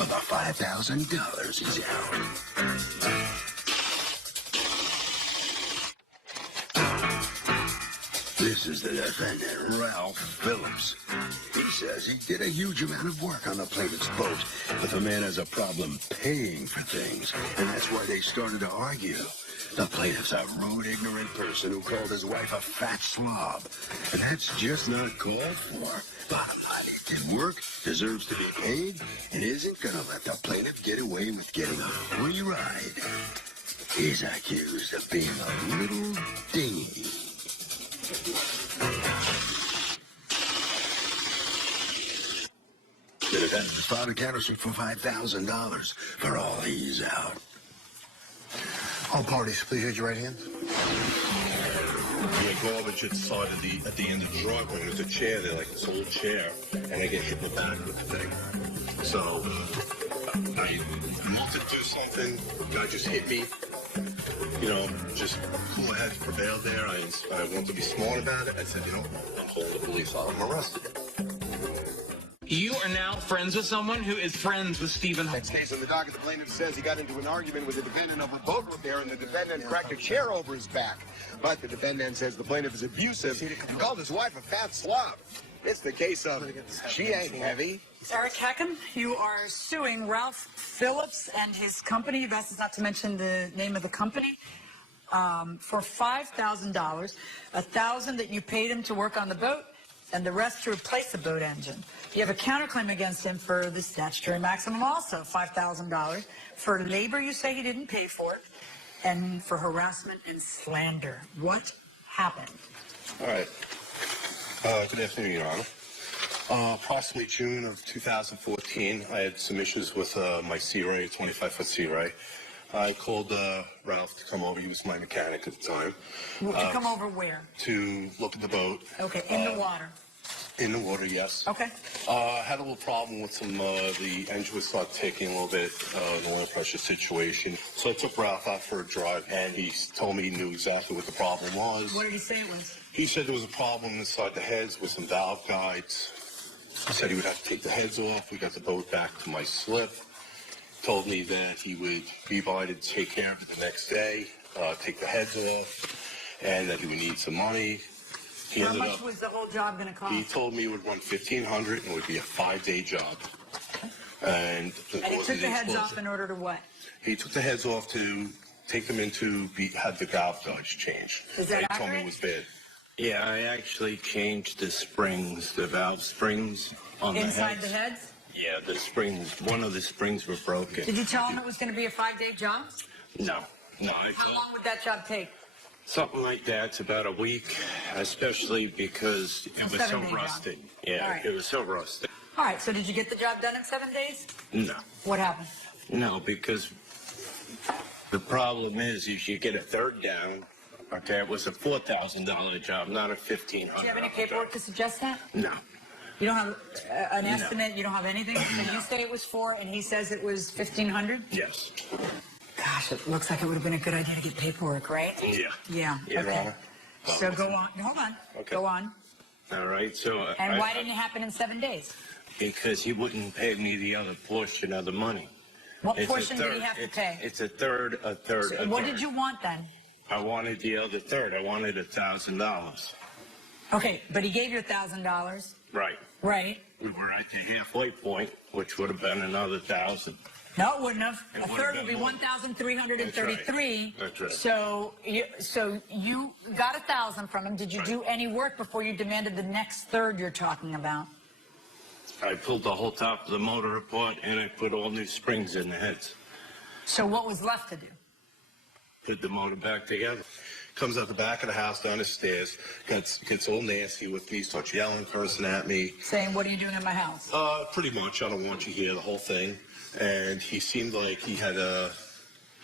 for the $5,000 he's out. This is the defendant, Ralph Phillips. He says he did a huge amount of work on the plaintiff's boat, but the man has a problem paying for things, and that's why they started to argue. The plaintiff's a rude, ignorant person who called his wife a fat slob, and that's just not called for. Bottom line, he did work, deserves to be paid, and isn't going to let the plaintiff get away with getting a free ride. He's accused of being a little dingy. The defendant has filed a countersuit for $5,000 for all he's out. All parties, please raise your right hands. Yeah, garbage at the side of at the end of the driveway. There's a chair there, like this old chair, and I get hit in the back with the thing. So I wanted to do something. The guy just hit me. You know, just cool heads prevailed there. I want to be smart about it. I said, you know, I'm calling the police. I'm arrested. You are now friends with someone who is friends with Stephen. That stays on the docket. The plaintiff says he got into an argument with the defendant over boat repair, and the defendant cracked a chair over his back. But the defendant says the plaintiff is abusive and called his wife a fat slob. It's the case of she ain't heavy. Eric Hacken, you are suing Ralph Phillips and his company. You've asked us not to mention the name of the company. For $5,000, $1,000 that you paid him to work on the boat, and the rest to replace the boat engine. You have a counterclaim against him for the statutory maximum also, $5,000, for labor you say he didn't pay for, and for harassment and slander. What happened? All right. Good afternoon, Your Honor. Approximately June of 2014, I had some issues with my Sea Ray, 25-foot Sea Ray. I called Ralph to come over. He was my mechanic at the time. To come over where? To look at the boat. Okay, in the water. In the water, yes. Okay. Had a little problem with some, the engine would start taking a little bit, the oil pressure situation. So I took Ralph out for a drive, and he told me he knew exactly what the problem was. What did he say it was? He said there was a problem inside the heads with some valve guides. He said he would have to take the heads off. We got the boat back to my slip. Told me that he would be by to take care of it the next day, take the heads off, and that he would need some money. How much was the whole job going to cost? He told me it would run $1,500 and it would be a 5-day job. And he took the heads off in order to what? He took the heads off to take them into have the valve guides changed. Is that accurate? He told me it was bad. Yeah, I actually changed the springs, the valve springs on the heads. Inside the heads? Yeah, the springs, one of the springs were broken. Did you tell him it was going to be a 5-day job? No. How long would that job take? Something like that. It's about a week, especially because it was so rusted. Yeah, it was so rusted. All right, so did you get the job done in 7 days? No. What happened? No, because the problem is you get a third down. Okay, it was a $4,000 job, not a $1,500. Do you have any paperwork to suggest that? No. You don't have an estimate? You don't have anything? So you say it was 4 and he says it was $1,500? Yes. Gosh, it looks like it would have been a good idea to get paperwork, right? Yeah. Yeah. Yeah, Okay. Rana. So go on. Hold on. Okay. Go on. All right, so... And why didn't it happen in 7 days? Because he wouldn't pay me the other portion of the money. What portion did he have to pay? It's a third. So what did you want then? I wanted the other third. I wanted $1,000. Okay, but he gave you $1,000. Right. Right. We were at the halfway point, which would have been another $1,000. No, it wouldn't have. It A would third have would be been more. 1,333. That's right. So you got 1,000 from him. Did you do any work before you demanded the next third you're talking about? I pulled the whole top of the motor apart, and I put all new springs in the heads. So what was left to do? Put the motor back together. Comes out the back of the house, down the stairs, gets all nasty with me, starts yelling, cursing at me. Saying, what are you doing in my house? Pretty much. I don't want you here, the whole thing. And he seemed like he had a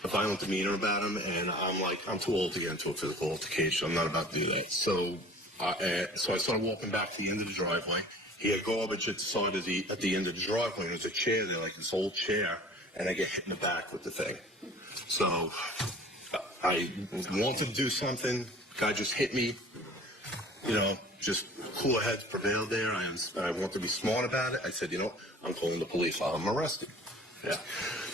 violent demeanor about him, and I'm like, I'm too old to get into a physical altercation. I'm not about to do that. So I started walking back to the end of the driveway. He had garbage at the end of the driveway, and there's a chair there, like this old chair, and I get hit in the back with the thing. So I wanted to do something. The guy just hit me. You know, just cooler heads prevailed there. I want to be smart about it. I said, you know, I'm calling the police. I'm arrested. Yeah.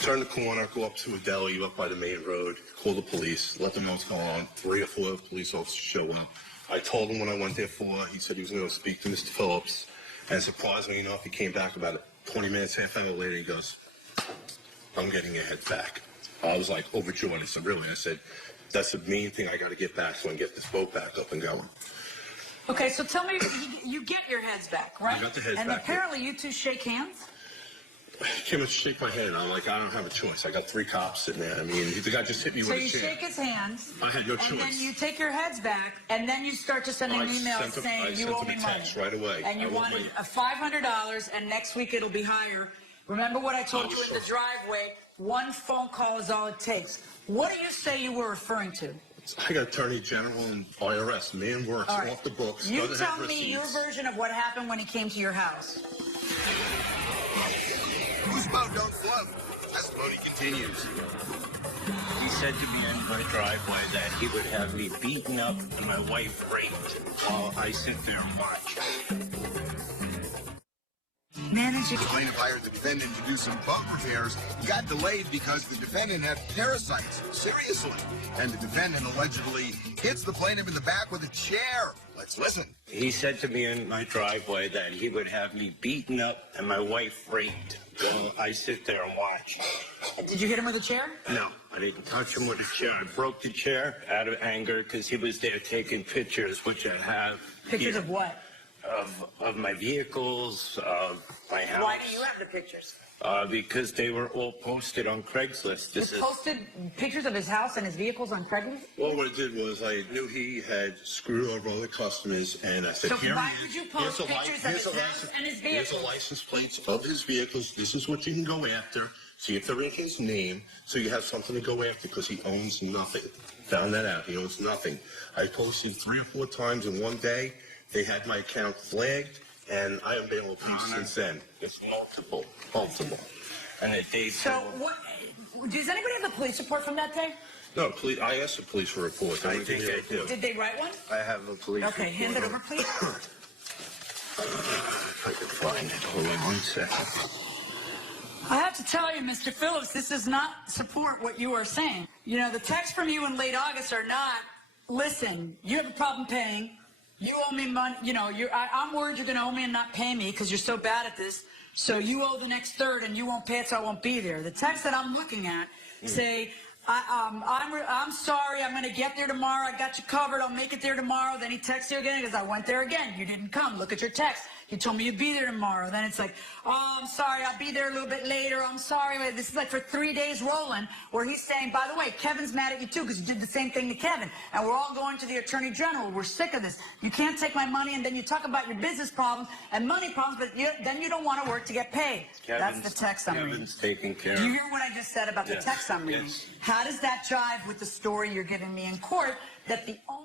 Turn the corner, go up to a deli up by the main road, call the police, let them know what's going on. 3 or 4 police officers show up. I told him what I went there for. He said he was going to speak to Mr. Phillips. And surprisingly enough, he came back about 20 minutes, half an hour later. He goes, I'm getting your head back. I was like overjoyed. I said, really? I said, that's the main thing I got to get back so I can get this boat back up and going. Okay, so tell me, you get your heads back, right? I got the heads and back, apparently you two shake hands? He came and shake my hand. I'm like, I don't have a choice. I got 3 cops sitting there. I mean, the guy just hit me with a chair. So you shake his hands. I had no choice. And then you take your heads back, and then you start to sending emails saying you owe me money. Right away. And you wanted $500, and next week it'll be higher. Remember what I told you in the driveway? 1 phone call is all it takes. What do you say you were referring to? I got Attorney General and IRS. Man works off the books. You tell me your version of what happened when he came to your house. Whose boat don't float? Testimony continues. He said to me in my driveway that he would have me beaten up and my wife raped while I sit there and watch. Manager. The plaintiff hired the defendant to do some boat repairs. He got delayed because the defendant had parasites. Seriously. And the defendant allegedly hits the plaintiff in the back with a chair. Let's listen. He said to me in my driveway that he would have me beaten up and my wife raped while I sit there and watch. Did you hit him with a chair? No, I didn't touch him with a chair. I broke the chair out of anger because he was there taking pictures, which I have. Pictures of what? Of my vehicles, of my house. Why do you have the pictures? Because they were all posted on Craigslist. You posted pictures of his house and his vehicles on Craigslist? Well, what I did was I knew he had screwed over all the customers, and I said, So here why he would is. you post pictures of his house and his Here's vehicles? the license plates of his vehicles. This is what you can go after. See if they're in his name, so you have something to go after, because he owns nothing. Found that out. He owns nothing. I posted 3 or 4 times in one day. They had my account flagged, and I haven't been able to use since then. It's multiple. And the date. So what? Does anybody have the police report from that day? No, police. I asked the police for a report. I think I do. Did they write one? I have a police Okay, hand it report. over, please. If I can find it. Hold on 1 second. I have to tell you, Mr. Phillips, this does not support what you are saying. You know, the texts from you in late August are not, listen, you have a problem paying. You owe me money. You know, I'm worried you're going to owe me and not pay me because you're so bad at this. So you owe the next third and you won't pay it, so I won't be there. The texts that I'm looking at say, I'm sorry, I'm going to get there tomorrow. I got you covered. I'll make it there tomorrow. Then he texts you again because I went there again. You didn't come. Look at your text. You told me you'd be there tomorrow. Then it's like, oh, I'm sorry. I'll be there a little bit later. I'm sorry. This is like for 3 days rolling where he's saying, by the way, Kevin's mad at you too because you did the same thing to Kevin. And we're all going to the Attorney General. We're sick of this. You can't take my money and then you talk about your business problems and money problems, but then you don't want to work to get paid. That's the text I'm reading. Kevin's taking care Do you of. hear what I just said about the Yes. text I'm reading? Yes. How does that jive with the story you're giving me in court that the only